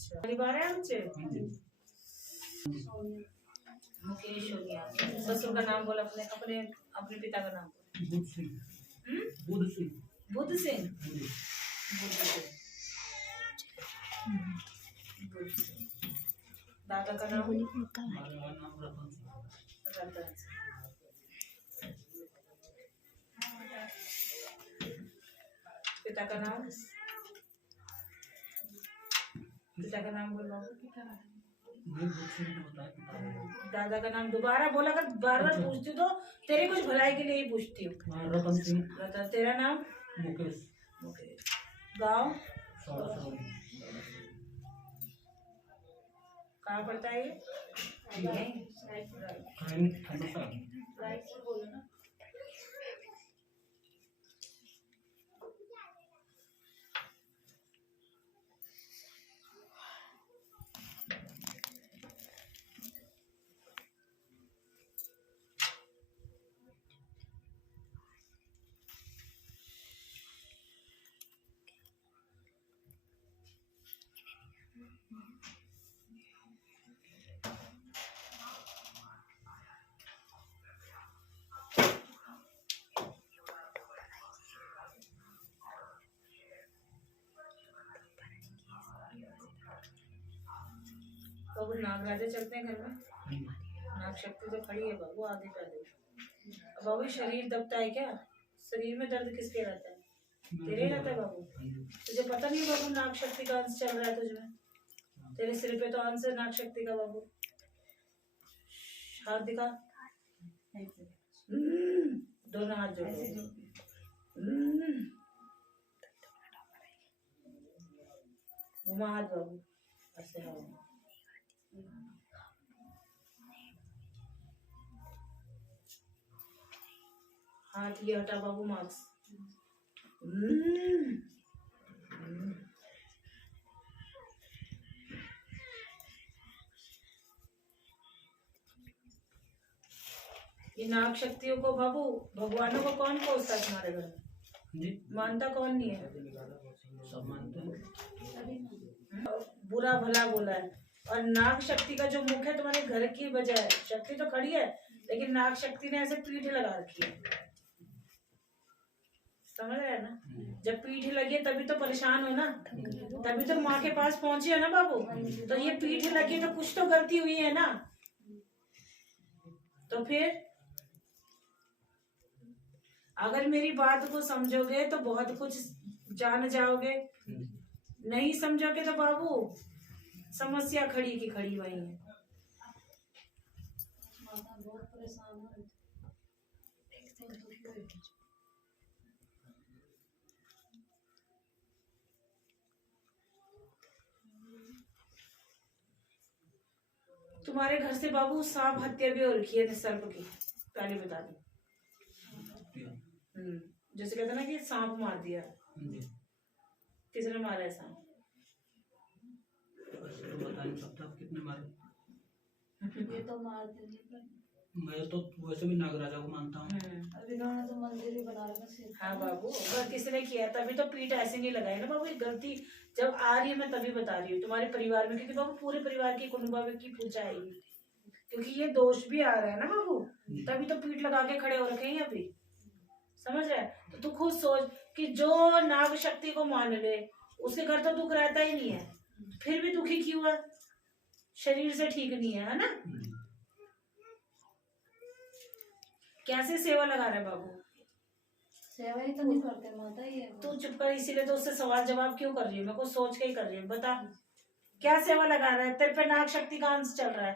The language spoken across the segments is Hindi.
अच्छा, परिवार है बच्चे? मुकेश हो गया। ससुर का नाम बोला, अपने अपने अपने पिता का नाम बोला। बुध सिंह। बुध सिंह। बुध सिंह। दादा का नाम? रतन सिंह। रतन सिंह। पिता का नाम? पिता का नाम बोलो। दादा का नाम दोबारा बोला कर, बार बार पूछती तो तेरे कुछ भलाई के लिए ही पूछती हूँ। रतन सिंह। रतन। तेरा नाम? मुकेश। मुकेश। गाँव? कहाँ पड़ता है ये? बोलो ना। बाबू नागराजा चलते हैं घर में? नाग शक्ति तो खड़ी है बाबू आगे पहले। बाबू शरीर दबता है क्या? शरीर में दर्द किसके रहता है? तेरे रहता है बाबू। तुझे पता नहीं बाबू नाग शक्ति का अंश चल रहा है तुझमें? तेरे सिर पे तो अंश है नाग शक्ति का बाबू। हाथ दिखा। दोनों हाथ जोड़ो। घुमा हाथ बाबू ऐसे। हाँ, हाथ ये हटा बाबू मास्क। ये नाग शक्तियों को बाबू, भगवानों को कौन पोसता है तुम्हारे घर में? मानता कौन नहीं है? सब मानते हैं। बुरा भला बोला है। और नाग शक्ति का जो मुख है तुम्हारे घर की वजह है। शक्ति तो खड़ी है लेकिन नाग शक्ति ने ऐसे पीठ लगा रखी है। समझ रहे हैं ना? जब पीठ लगी है तभी तो परेशान हो ना, तभी तो माँ के पास पहुंची है ना बाबू। तो ये पीठ लगी तो कुछ तो गलती हुई है ना। तो फिर अगर मेरी बात को समझोगे तो बहुत कुछ जान जाओगे, नहीं समझोगे तो बाबू समस्या खड़ी की खड़ी वही है। बहुत परेशान है। तुम्हारे घर से बाबू सांप हत्या भी हो रखी है सर्प की, पहले बता दूं। जैसे कहते ना कि सांप मार दिया। किसने मारा है सांप? बता नहीं सकता कितने मारे। ये तो मार देंगे। मैं तो वैसे भी नागराजा को मानता हूँ। अभी इन्होंने तो मंदिर भी बना रखा। हाँ बाबू, अगर किसने किया तभी तो पीठ ऐसे नहीं लगाई ना बाबू। गलती जब आ रही है मैं तभी बता रही हूँ तुम्हारे परिवार में, क्योंकि बाबू पूरे परिवार की कुटुंबा की पूजा आएगी, क्योंकि ये दोष भी आ रहा है ना बाबू। तभी तो पीठ लगा के खड़े हो रखे हैं अभी। समझ रहे? तो तू खुद सोच कि जो नाग शक्ति को मान ले उसके घर तो दुख रहता ही नहीं है, फिर भी दुखी क्यों है? शरीर से ठीक नहीं है ना? कैसे सेवा लगा रहे बाबू? सेवा ही तो नहीं करते माता। ये तू चुप कर, इसीलिए तो उससे सवाल जवाब क्यों कर रही है? मैं को सोच के ही कर रही हूँ। बता क्या सेवा लगा रहा है? तेरे पे नाग शक्ति का अंश चल रहा है।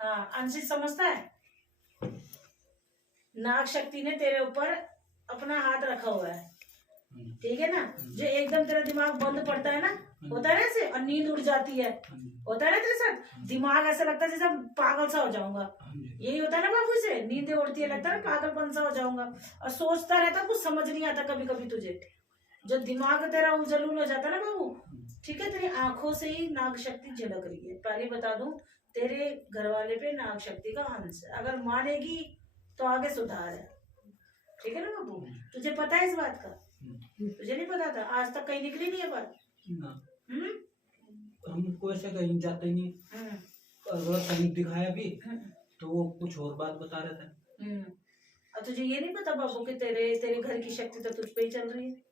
हाँ, अंश समझता है। नाग शक्ति ने तेरे ऊपर अपना हाथ रखा हुआ है, ठीक है ना? जो एकदम तेरा दिमाग बंद पड़ता है ना, होता है ना ऐसे, और नींद उड़ जाती है, होता है ना तेरे साथ? दिमाग ऐसा लगता है जैसे पागल सा हो जाऊंगा, यही होता है ना बाबू से? नींदें उड़ती है, लगता है ना पागलपन सा हो जाऊंगा, और सोचता रहता, कुछ समझ नहीं आता कभी कभी तुझे। जो दिमाग तेरा उजलूल हो जाता है ना बाबू, ठीक है? तेरी आंखों से ही नाग शक्ति झलक रही है। पहले बता दूं, तेरे घर वाले पे नाग शक्ति का अंश है। अगर मानेगी तो आगे सुधार है, ठीक है ना बाबू? तुझे पता है इस बात का? तुझे नहीं पता था? आज तक कहीं निकली नहीं है बात? हम वैसे कहीं जाते ही नहीं। हम्म, अगर कहीं दिखाया भी हम्म, तो वो कुछ और बात बता रहे थे। हम्म। और तुझे ये नहीं पता बाबू कि तेरे तेरे घर की शक्ति तो तुझ पे ही चल रही है।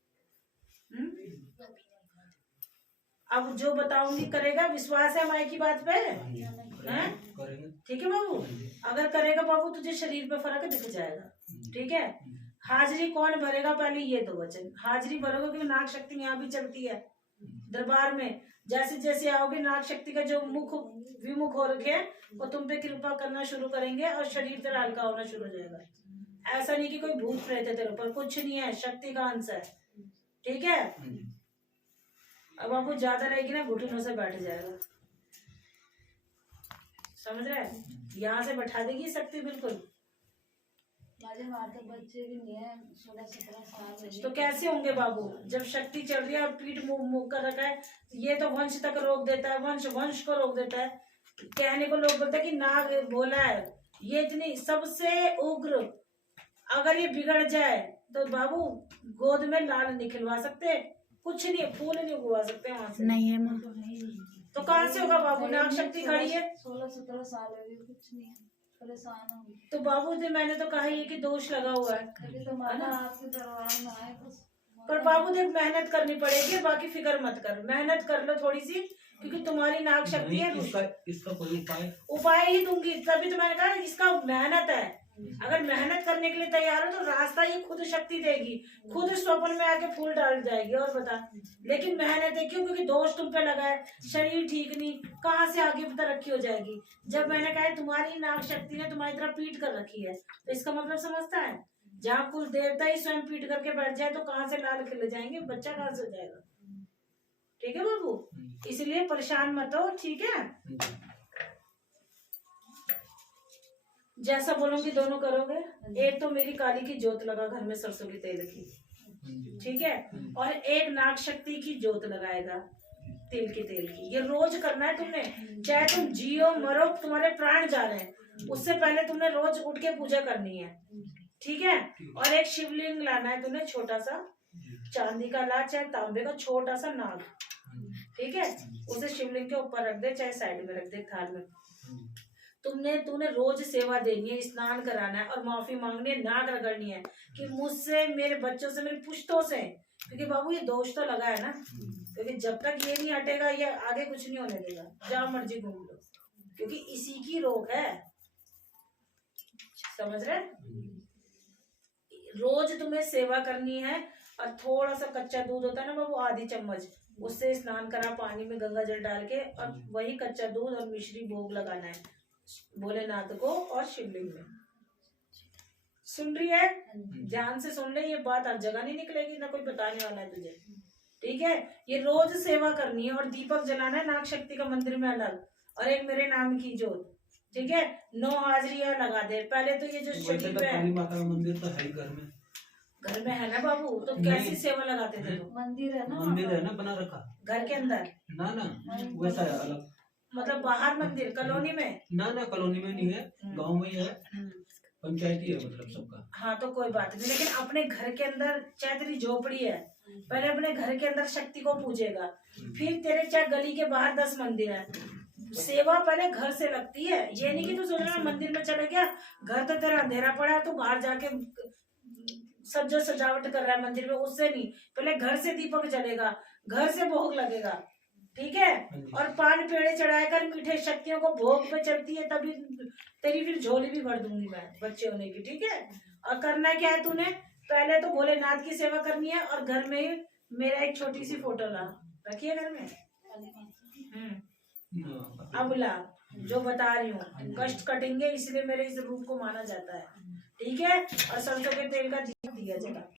अब जो बताऊंगी करेगा, विश्वास है माई की बात पे? हाँ जी, हैं? करेंगे। ठीक है बाबू, अगर करेगा बाबू तुझे शरीर पे फर्क दिख जाएगा। ठीक है, हाजिरी कौन भरेगा पहले ये तो वचन, हाजिरी भरोगे क्योंकि नाग शक्ति यहाँ भी चलती है दरबार में। जैसे जैसे आओगे नाग शक्ति का जो मुख विमुख हो रखे हैं वो तुम पे कृपा करना शुरू करेंगे और शरीर तेरा हल्का होना शुरू हो जाएगा। ऐसा नहीं कि कोई भूत प्रेत है तेरे ऊपर, कुछ नहीं है, शक्ति का अंश है। ठीक है, अब आपको ज्यादा रहेगी ना घुटनों से बैठ जाएगा, समझ रहे हैं? यहाँ से बैठा देगी शक्ति बिल्कुल। हमारे तो बच्चे भी नहीं है, 16-17 साल है। तो कैसे होंगे बाबू जब शक्ति चल रही है और पीठ मुंह मुंह कर रखा है? ये तो वंश तक रोक देता है, वंश वंश को रोक देता है। कहने को लोग बोलते हैं कि नाग बोला है, ये इतनी सबसे उग्र। अगर ये बिगड़ जाए तो बाबू गोद में लाल नहीं खिलवा सकते, कुछ नहीं, फूल नहीं उगवा सकते वहां से। नहीं है माँ। तो कहाँ से होगा बाबू? नाग शक्ति खड़ी है। 16-17 साल है, कुछ नहीं है, परेशान हो गई। तो बाबू जी मैंने तो कहा ये कि दोष लगा हुआ है। अभी तो माता आपके दरबार में आए बस। पर बाबू देख मेहनत करनी पड़ेगी, बाकी फिक्र मत कर, मेहनत कर लो थोड़ी सी, क्योंकि तुम्हारी नाग शक्ति है। इसका कोई उपाय ही दूंगी, तभी तो मैंने कहा इसका मेहनत है। अगर मेहनत करने के लिए तैयार हो तो रास्ता ये खुद शक्ति देगी, खुद स्वप्न में आके फूल डाल जाएगी। और बता, लेकिन मेहनत है क्यों? क्योंकि दोष तुम पे लगा है, शरीर ठीक नहीं, कहाँ से आगे तरक्की हो जाएगी? जब मैंने कहा तुम्हारी नाग शक्ति ने तुम्हारी तरह पीट कर रखी है, तो इसका मतलब समझता है? जहाँ कुल देवता ही स्वयं पीट करके बैठ जाए तो कहाँ से लाल खिल जाएंगे, बच्चा कहाँ से हो जाएगा? ठीक है बाबू, इसलिए परेशान मत हो। ठीक है, जैसा बोलूंगी दोनों करोगे। एक तो मेरी काली की जोत लगा घर में सरसों के तेल की, ठीक है, और एक नाग शक्ति की जोत लगाएगा तिल के तेल की। ये रोज करना है तुमने, चाहे तुम जियो मरो, तुम्हारे प्राण जा रहे हैं, उससे पहले तुमने रोज उठ के पूजा करनी है। ठीक है, और एक शिवलिंग लाना है तुमने, छोटा सा चांदी का ला, चाहे तांबे का, छोटा सा नाग। ठीक है, उसे शिवलिंग के ऊपर रख दे, चाहे साइड में रख दे, थाल में। तूने रोज सेवा देनी है, स्नान कराना है और माफी मांगनी है, नाक रगड़नी है कि मुझसे, मेरे बच्चों से, मेरी पुश्तों से, क्योंकि बाबू ये दोष तो लगा है ना। क्योंकि जब तक ये नहीं हटेगा ये आगे कुछ नहीं होने देगा, जहाँ मर्जी घूम लो, क्योंकि इसी की रोक है। समझ रहे? रोज तुम्हें सेवा करनी है और थोड़ा सा कच्चा दूध होता है ना बाबू, आधी चम्मच, उससे स्नान करा पानी में गंगा जल डाल के, और वही कच्चा दूध और मिश्री भोग लगाना है भोलेनाथ को और शिवलिंग में। सुन रही है? ध्यान से सुन ले, ये बात हर जगह नहीं निकलेगी, ना कोई बताने वाला है तुझे। ठीक है, ये रोज सेवा करनी है और दीपक जलाना है नाग शक्ति का मंदिर में अलग, और एक मेरे नाम की जोत। ठीक है, 9 हाजरियां लगा दे। पहले तो ये जो शरीर है, काली माता का मंदिर तो है ही घर में है ना बाबू, तो कैसी सेवा लगाते थे तुम? मंदिर है ना, मंदिर है ना बना रखा, घर के अंदर ना वैसा है अलग, मतलब बाहर मंदिर, कॉलोनी में? ना कॉलोनी में नहीं है, गांव में ही है, पंचायती है मतलब सबका। हाँ तो कोई बात नहीं, लेकिन अपने घर के अंदर, चाहे तेरी झोपड़ी है, पहले अपने घर के अंदर शक्ति को पूजेगा, फिर तेरे चाहे गली के बाहर 10 मंदिर है, सेवा पहले घर से लगती है। ये नहीं कि तू सोच रहा मंदिर में चले गया, घर तो तेरा अंधेरा पड़ा है, तू बाहर जाके सज्जो सजावट कर रहा है मंदिर में, उससे नहीं, पहले घर से दीपक जलेगा, घर से भोग लगेगा। ठीक है, और पान पेड़े चढ़ाए कर मीठे शक्तियों को भोग पे चलती है, तभी तेरी फिर झोली भी भर दूंगी मैं बच्चे होने की। ठीक है, और करना क्या है तूने, पहले तो भोलेनाथ की सेवा करनी है, और घर में ही मेरा एक छोटी सी फोटो ला रखिए घर में। अब ला, जो बता रही हूँ, कष्ट कटेंगे इसलिए मेरे इस रूप को माना जाता है। ठीक है, और सरसों के तेल का दीप दिया जाएगा।